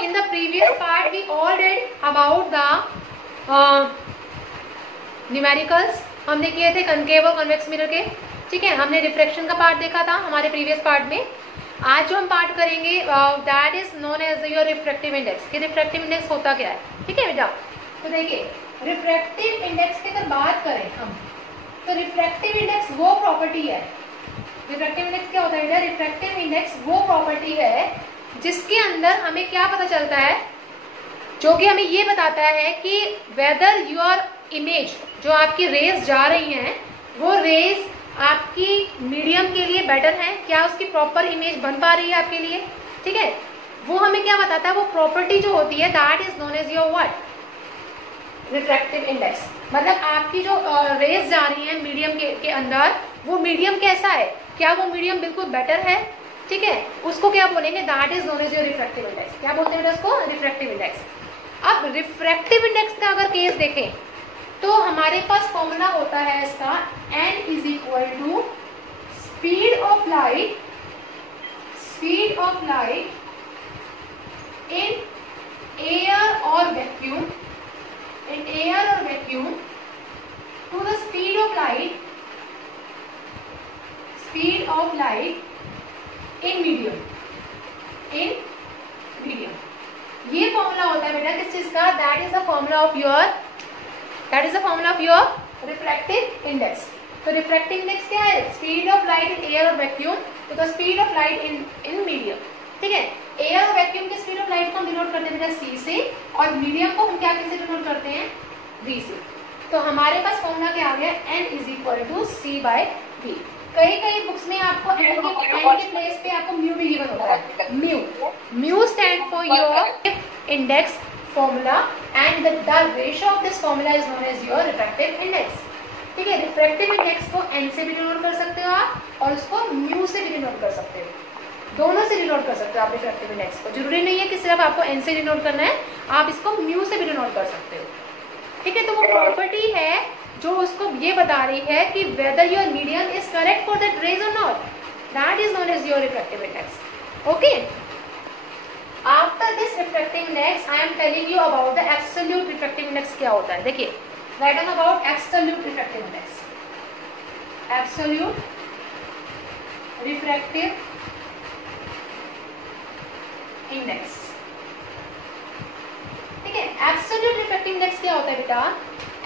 in the previous part we all read about the numericals हमने किए थे concave और कन्वेक्स मिरर के, ठीक है। हमने रिफ्रैक्शन का पार्ट देखा था हमारे प्रीवियस पार्ट में। आज जो हम पार्ट करेंगे that is known as your refractive index. कि रिफ्रैक्टिव इंडेक्स होता क्या है, ठीक है बेटा। तो देखिए रिफ्रैक्टिव इंडेक्स की अगर बात करें हम, तो रिफ्रैक्टिव इंडेक्स वो प्रॉपर्टी है, रिफ्रैक्टिव इंडेक्स क्या होता है बेटा, रिफ्रैक्टिव इंडेक्स वो प्रॉपर्टी है जिसके अंदर हमें क्या पता चलता है, जो कि हमें ये बताता है कि वेदर योर इमेज, जो आपकी रेज जा रही हैं, वो रेज आपकी मीडियम के लिए बेटर है, क्या उसकी प्रॉपर इमेज बन पा रही है आपके लिए, ठीक है। वो हमें क्या बताता है, वो प्रॉपर्टी जो होती है that is known as your what, refractive index. मतलब आपकी जो रेज जा रही है मीडियम के अंदर, वो मीडियम कैसा है, क्या वो मीडियम बिल्कुल बेटर है, ठीक है, उसको क्या बोलेंगे, that is known as your refractive index. क्या बोलते हैं उसको, रिफ्रैक्टिव इंडेक्स। अब रिफ्रैक्टिव इंडेक्स का अगर केस देखें तो हमारे पास फॉर्मूला होता है इसका, n is equal to speed of light in air और vacuum, to the speed of light in medium, ये फॉर्मूला होता है बेटा किस चीज का, that is the formula of your refractive index. तो रिफ्रैक्टिव इंडेक्स क्या है, speed of light in air और vacuum to the speed of light in medium, ठीक है। एयर और वैक्यूम के स्पीड ऑफ लाइट को हम डिनोट करते हैं बेटा c से, और मीडियम को हम क्या कैसे डिनोट करते हैं, v से। तो हमारे पास फॉर्मूला क्या आ गया, n is equal to c/v। कई बुक्स में आपको n के प्लेस पे आपको म्यू भी गिवन होता है, mu stand for your index formula and the ratio of this formula is known as your refractive index, ठीक है। रिफ्रैक्टिव इंडेक्स को n से भी डिनोट कर सकते हो आप, और उसको म्यू से भी डिनोट कर सकते हो, दोनों से डिनोट कर सकते हो आप रिफ्रैक्टिव इंडेक्स को। जरूरी नहीं है कि सिर्फ आपको n से डिनोट करना है, आप इसको म्यू से भी डिनोट कर सकते हो, ठीक है। तो वो प्रॉपर्टी है जो उसको ये बता रही है कि whether your medium is correct for that rays और not, that is known as your refractive index. Okay, after this refractive index I am telling you about the absolute refractive index क्या होता है। देखिए write down about absolute refractive index, absolute refractive index, ठीक है। Absolute refractive index क्या होता है बेटा,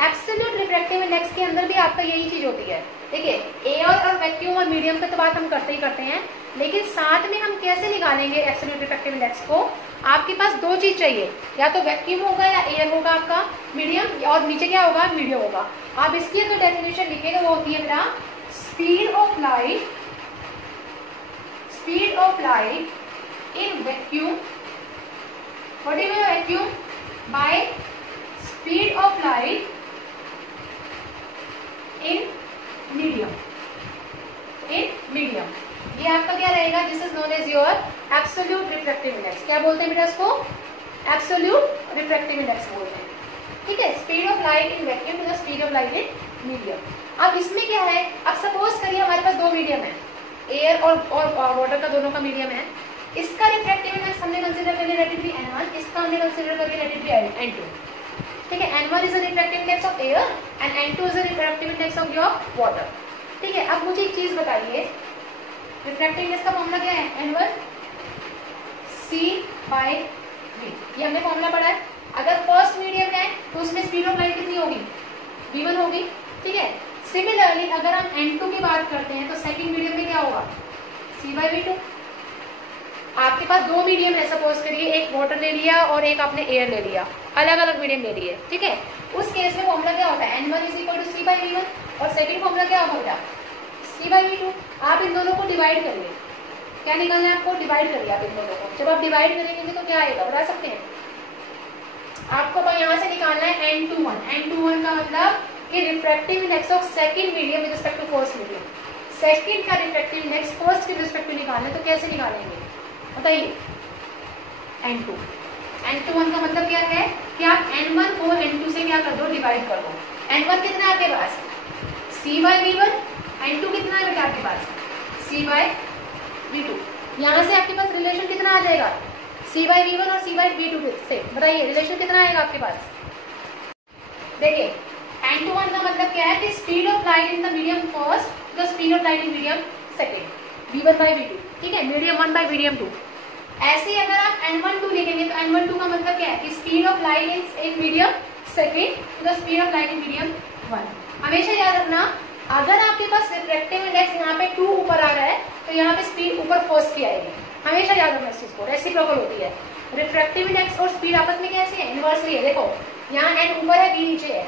एब्सोल्यूट रिफ्रैक्टिव इंडेक्स के अंदर भी आपका यही चीज होती है। देखिए एयर और वैक्यूम और मीडियम पे तो बात हम करते ही करते हैं, लेकिन साथ में हम कैसे निकालेंगे एब्सोल्यूट रिफ्रैक्टिव इंडेक्स को, आपके पास दो चीज चाहिए, या तो वैक्यूम होगा या एयर होगा आपका मीडियम, और नीचे क्या होगा, मीडियम होगा। आप इसकी अगर डेफिनेशन लिखेंगे वो होती है बेटा speed of light in vacuum, what is vacuum, by speed of light in medium, ये आपका क्या रहेगा, this is known as your absolute refractive index. क्या बोलते हैं बेटा इसको, एब्सोल्यूट रिफ्रैक्टिव इंडेक्स बोलते हैं, ठीक है। Speed of light in vacuum to the speed of light in medium. अब इसमें क्या है, अब सपोज करिए हमारे पास दो मीडियम है, एयर और वाटर का दोनों का मीडियम है। इसका रिफ्रैक्टिव इंडेक्स हमने कंसीडर कर लिया लेट इट बी n1, इसका हमने कंसीडर कर लिया लेट इट बी n2, ठीक है। n1 is the refractive index of air and n2 is the refractive index of your water, ठीक है। अब मुझे एक चीज बताइए, रिफ्रैक्टिव इंडेक्स का फॉर्मूला क्या है, n1 c/v, ये हमने फॉर्मूला पढ़ा है। अगर फर्स्ट मीडियम है तो उसमें स्पीड ऑफ लाइट कितनी होगी, v1 होगी, ठीक है। सिमिलरली अगर हम n2 की बात करते हैं तो सेकंड मीडियम में क्या होगा, c/v2। आपके पास दो मीडियम है, सपोज करिए एक वाटर ले लिया और एक आपने एयर ले लिया, अलग अलग मीडियम ले लिए, ठीक है। उस केस में फॉर्मूला क्या होता है, n1 is equal to c/v1, और सेकंड फॉर्मूला क्या होगा, c/v2। आप इन दोनों को डिवाइड करिए, क्या निकालना है आपको, डिवाइड करिए आप इन दोनों को। जब आप डिवाइड करेंगे तो क्या आएगा बता सकते हैं, आपको यहाँ से निकालना है n21 का मतलब कि refractive index of second medium with respect to first medium. Second का रिफ्रैक्टिव इंडेक्स फर्स्ट के रिस्पेक्ट टू निकालना है, तो कैसे निकालेंगे बताइए, n21 का मतलब क्या है कि आप n1 को n2 से क्या कर दो, डिवाइड कर दो। n1 कितना है आपके पास, c/v1, n2 कितना है बेटा आपके पास, c/v2। यहाँ से आपके पास रिलेशन कितना आ जाएगा, C by V1 और C by V2 से। बताइए रिलेशन कितना आएगा आपके पास? देखिए n/1 का मतलब क्या है कि speed of light in the medium first the speed of light in medium second, V1 by V2, ठीक है, मीडियम 1 by मीडियम 2। ऐसे ही अगर आप n12 लिखेंगे तो n12 का मतलब क्या है कि speed of light in medium second to the speed of light in medium 1। हमेशा याद रखना, अगर आपके पास रिफ्रैक्टिव इंडेक्स यहाँ पे 2 ऊपर आ रहा है तो यहाँ पे स्पीड ऊपर फर्स्ट की आएगी। हमेशा याद रखना इस चीज को, रेसिप्रोकल होती है। रिफ्रैक्टिव इंडेक्स और स्पीड आपस में कैसे है? इनवर्सली है। देखो यहाँ n ऊपर है, v नीचे है,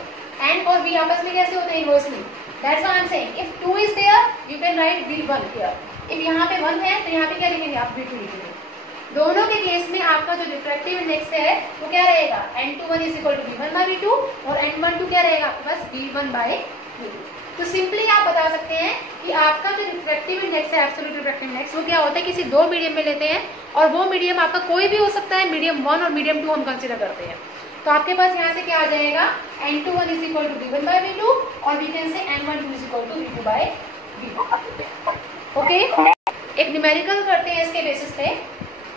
n और v आपस में कैसे होते हैं? Inversely. That's why I am saying if 2 is there you can write v1 here. If यहाँ पे 1 है तो यहाँ पे क्या लिखेंगे आप? v2 लिखेंगे। दोनों के केस में आपका जो रिफ्रैक्टिव इंडेक्स है वो क्या रहेगा? n21 = v1 by v2 और n12 क्या रहेगा आपके पास? v1 by v2। तो सिंपली आप बता सकते हैं कि आपका जो रिफ्रैक्टिव इंडेक्स है, एब्सोल्यूट रिफ्रैक्टिव इंडेक्स, वो क्या होता है? किसी दो मीडियम में लेते हैं और वो मीडियम आपका कोई भी हो सकता है, मीडियम 1 और मीडियम 2 हम कंसीडर करते हैं। तो आपके पास यहाँ से क्या आ जाएगा? n21 = v1 by v2 और we can say n12 = v2 by v2। Okay, एक न्यूमेरिकल करते हैं इसके बेसिस पे।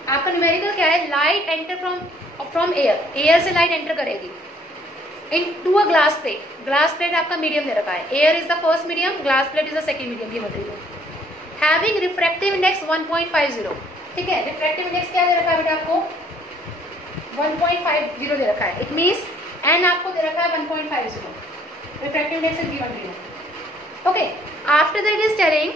आपका न्यूमेरिकल क्या है? लाइट एंटर फ्रॉम एयर से लाइट एंटर करेगी into a glass plate. Glass plate आपका मीडियम दे रखा है, air is the first medium, glass plate is the second medium, ये बताइए। हैविंग रिफ्रैक्टिव इंडेक्स 1.50, ठीक है, रिफ्रैक्टिव इंडेक्स क्या दे रखा है बेटा आपको? 1.50 दे रखा है। इट मींस n आपको दे रखा है 1.50, refractive index is given to you. Okay, after that is telling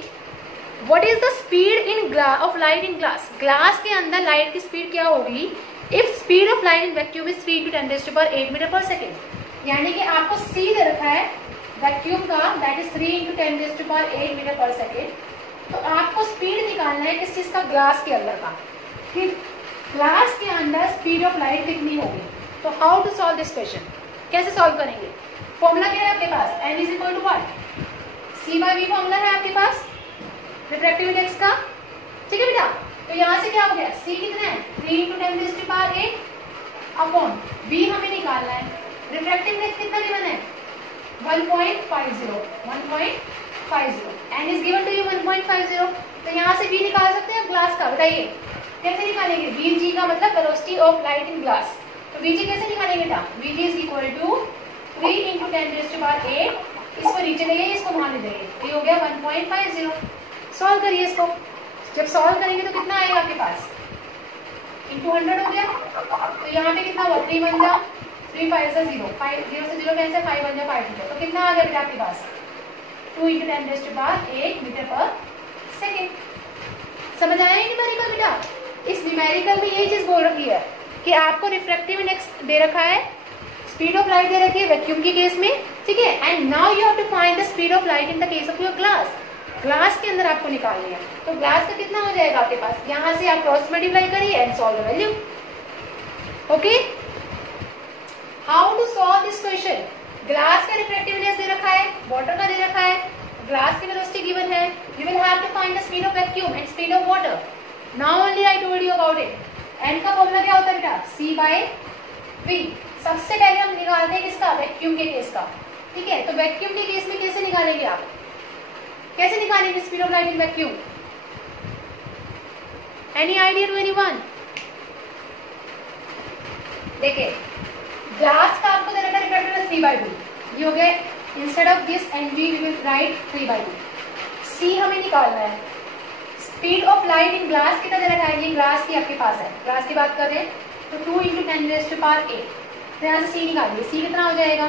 what is the speed in of light in glass. Glass के अंदर लाइट की स्पीड क्या होगी? If speed of light in vacuum is 3 × 10⁸ metre per second, यानी कि आपको c दे रखा है वैक्यूम का, that is 3 × 10⁸ metre per second. तो आपको स्पीड निकालना है किस चीज का? ग्लास के अंदर का। फिर ग्लास के अंदर स्पीड ऑफ लाइट कितनी होगी? तो how to solve this question, कैसे सॉल्व करेंगे? फॉर्मूला क्या है आपके पास? n = what? c by v formula है आपके पास रिफ्रैक्टिव इंडेक्स का, ठीक है बेटा। तो यहाँ से क्या हो गया? c कितना है? 3 × 10⁸ अपॉन v हमें निकालना है। रिफ्रैक्टिव इंडेक्स कितना गिवन है? 1.50, 1.50। n is given to you 1.50। तो यहाँ से v निकाल सकते हैं ग्लास का, बताइए कैसे निकालेंगे? vg का मतलब velocity of light in glass. तो vg कैसे निकालेंगे बेटा? vg is equal to 3 × 10⁸। इसको नीचे ले जाइए, इसको वहां ले जाइए, ये हो गया 1.50। सॉल्व करिए इसको। जब सॉल्व करेंगे तो कितना आएगा आपके पास? इंटू 100 हो गया। तो यहाँ पे कितना हुआ? 3 × 1 = 3, 5 × 0, 5 0 से 0 कैंसिल, 5 × 1 = 5। तो कितना आ गया बेटा आपके पास? 2 × 10⁸ मीटर पर सेकेंड। समझ आया न्यूमेरिकल बेटा? इस न्यूमेरिकल में यही चीज बोल रखी है कि आपको रिफ्रैक्टिव इंडेक्स दे रखा है, स्पीड ऑफ लाइट दे रखी है वैक्यूम के केस में, ठीक है। And now you have to find the speed of light in the case of your glass. Glass के अंदर आपको निकालनी है। तो ग्लास का कितना हो जाएगा आपके पास? यहाँ से आप क्रॉस मल्टीप्लाई करिए and solve the value. Okay, how to solve this question? Glass का रिफ्रैक्टिव इंडेक्स दे रखा है, वाटर का दे रखा है, ग्लास की वेलोसिटी गिवन है। You will have to find the speed of vacuum and speed of water. Now only I told you about it. N का फॉर्मूला क्या होता है बेटा? c by v। सबसे पहले हम निकालते हैं किसका? वैक्यूम के केस का, ठीक है। तो वैक्यूम के केस में कैसे निकालेंगे आप? कैसे निकालेंगे speed of light in vacuum? Any idea to anyone? देखिए ग्लास का आपको दे रखा है रिफ्रैक्टिव c by 2, ये हो गया। Instead of this nv we will write 3 by 2। c हमें निकालना है। Speed of light in glass कितना दे रखा है? ये ग्लास की आपके पास है, ग्लास की बात कर रहे हैं। तो 2 × 10⁸। तो यहाँ से c निकालिए। c कितना हो जाएगा?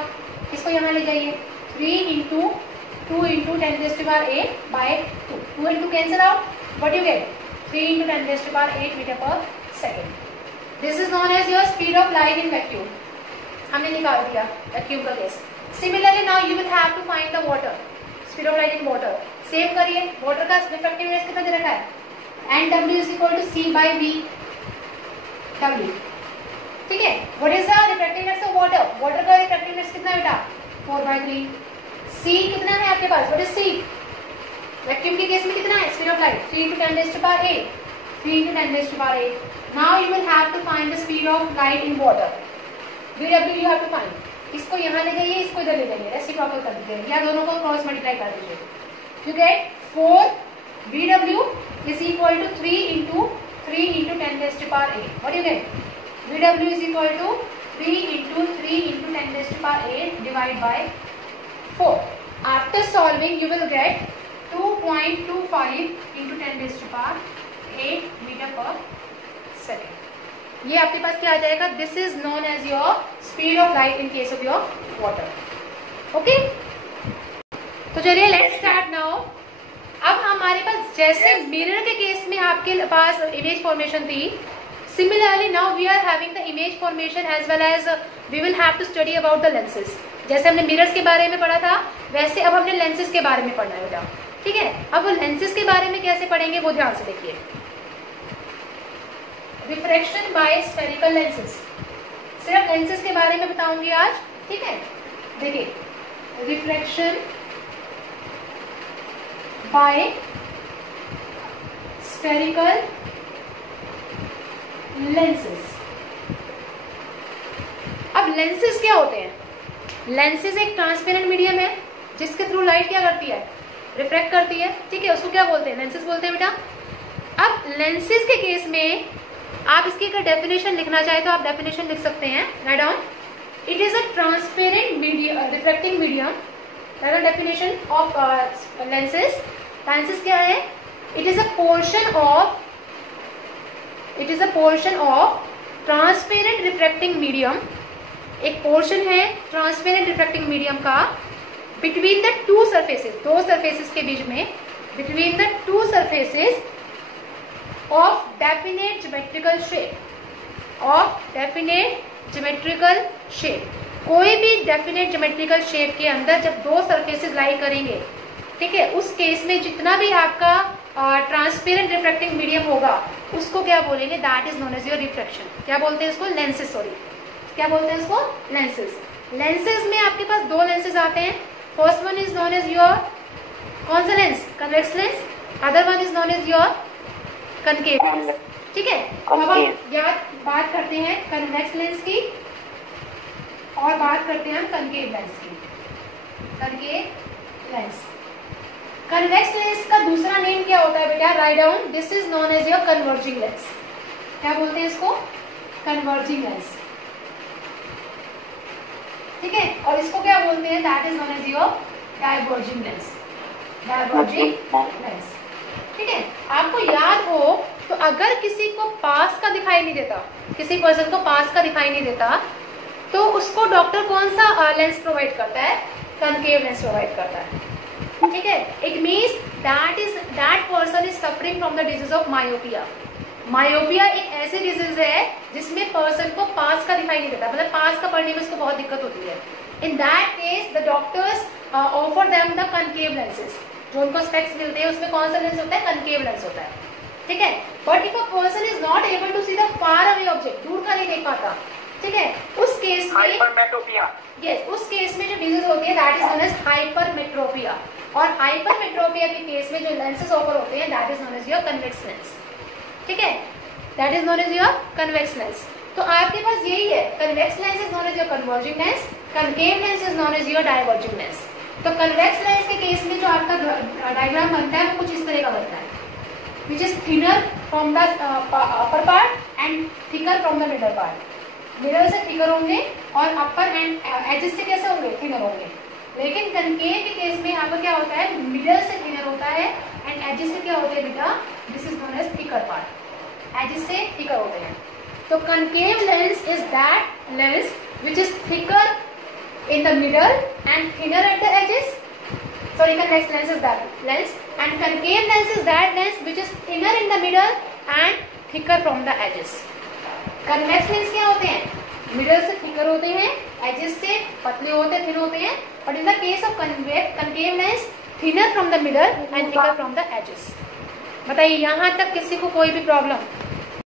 इसको यहाँ ले जाइए, 3 × 2 × 10⁸ by 2। 2 × 2 cancel out, what you get? 3 × 10⁸ metre per second. This is known as your speed of light in vacuum. हमने निकाल दिया वैक्यूम का case. Similarly now you will have to find the water, speed of light in water. Save करिए। Water का refractive index कितना दे रखा है? nw is equal to c by v w, ठीक है। What is the refractive index of water? Water का refractive index कितना है बेटा? 4/3। c कितना है आपके पास? What is c? वैक्यूम के केस में कितना है speed of light? 3 × 10⁸। 3 × 10⁸। Now you will have to find the speed of light in water. vw you have to find. इसको यहाँ ले जाइए, इसको इधर ले जाइए, रेसिप्रोकल कर दीजिए या दोनों को क्रॉस मल्टीप्लाई कर दीजिए। You get 4 vw is equal to 3 × 3 into 10 raised to power 8. What do you get? VW is equal to 3 into 3 into 10 raised to power 8 divided by 4. After solving, you will get 2.25 into 10 raised to power 8 meter per second. ये आपके पास क्या आ जाएगा? This is known as your speed of light in case of your water. Okay? तो चलिए let's start now. अब हमारे पास जैसे mirror के केस में आपके पास इमेज फॉर्मेशन थी, similarly now we are having the image formation as well as we will have to study about the lenses. जैसे हमने मिरर्स के बारे में पढ़ा था, वैसे अब हमने लेंसेज के बारे में पढ़ना है बेटा. ठीक है, अब वो लेंसेज के बारे में कैसे पढ़ेंगे वो ध्यान से देखिए. रिफ्रैक्शन बाय स्फेरिकल लेंसेज, सिर्फ लेंसेज के बारे में बताऊंगी आज. ठीक है, देखिए रिफ्रैक्शन बाय स्फेरिकल लेंसेज. अब लेंसेज क्या होते हैं? लेंसेज एक ट्रांसपेरेंट मीडियम है जिसके थ्रू लाइट क्या करती है? रिफ्रैक्ट करती है. ठीक है, उसको क्या बोलते हैं? लेंसेज बोलते हैं बेटा. अब लेंसेज के केस में आप इसकी अगर डेफिनेशन लिखना चाहे तो आप डेफिनेशन लिख सकते हैं. Write down. It is a transparent medium, refracting medium. Definition of lenses. Lenses क्या है? It is a portion of transparent refracting medium. एक पोर्शन है ट्रांसपेरेंट रिफ्रैक्टिंग मीडियम का बिटवीन द टू सरफेसेस, दो सरफेसेस के बीच में, between the two surfaces of definite geometrical shape. कोई भी डेफिनेट ज्योमेट्रिकल शेप के अंदर जब दो सरफेसेस लाई करेंगे, ठीक है, उस केस में जितना भी आपका ट्रांसपेरेंट रिफ्रैक्टिंग मीडियम होगा उसको क्या बोलेंगे? That is known as your refraction. क्या बोलते हैं इसको? लेंसेज. सॉरी, क्या बोलते हैं इसको? लेंसेज. लेंसेज में आपके पास दो लेंसेज आते हैं. First one is known as your कौन सा lens? Convex lens. Other one is known as your concave lens. ठीक है, अब हम बात करते हैं कन्वेक्स लेंस की और बात करते हैं हम कनकेव लेंस की. Concave lens. कन्वेक्स लेंस का दूसरा नेम क्या होता है बेटा? Right down. This is known as your converging lens. क्या बोलते हैं इसको? Converging lens. ठीक है, और इसको क्या बोलते हैं? That is known as your diverging lens. Diverging lens. ठीक है, आपको याद हो तो अगर किसी को पास का दिखाई नहीं देता, किसी पर्सन को पास का दिखाई नहीं देता, तो उसको डॉक्टर कौन सा लेंस प्रोवाइड करता है? कनकेव लेंस प्रोवाइड करता है. ठीक है, it means that person is suffering from the disease of myopia. Myopia एक ऐसी डिजीज है जिसमें पर्सन को पास का दिखाई नहीं देता, मतलब पास का पढ़ने में उसको बहुत दिक्कत होती है. In that case the doctors offer them the concave lenses. जो उनको स्पेक्स मिलते हैं उसमें कौन सा लेंस होता है? कनकेव लेंस होता है. ठीक है, but if a person is not able to see the far away object, दूर का नहीं देख पाता, ठीक है, उस केस में यस, उस केस में जो डिजीज होती है that is known as hypermetropia. और हाइपरमेट्रोपिया के केस में जो लेंसेज ऑफर होते हैं that is known as your convex lens. ठीक है, that is known as your convex lens. तो आपके पास यही है, convex lens is known as your converging lens, concave lens is known as your diverging lens. तो कन्वेक्स लेंस के case में जो आपका डायग्राम बनता है वो कुछ इस तरह का बनता है, which is thinner from the upper part and thicker from the middle part. Middle से थिकर होंगे और अपर एंड एजेस से कैसे होंगे? थिनर होंगे. लेकिन कनकेव के केस में आपका क्या होता है? मिडल से थिनर होता है एंड एजेस से क्या होते हैं बेटा? This is known as thicker part. Edges से थिकर होते हैं. तो concave lens is that lens which is thicker in the middle and thinner at the edges. Sorry, convex lens is that lens and concave lens is that lens which is thinner in the middle and thicker from the edges. Convex lens क्या होते हैं? Middle से thicker होते हैं, edges से पतले होते हैं, थिन होते हैं. But in the case of concave lens thinner from the middle and thicker from the edges. बताइए यहाँ तक किसी को कोई भी प्रॉब्लम?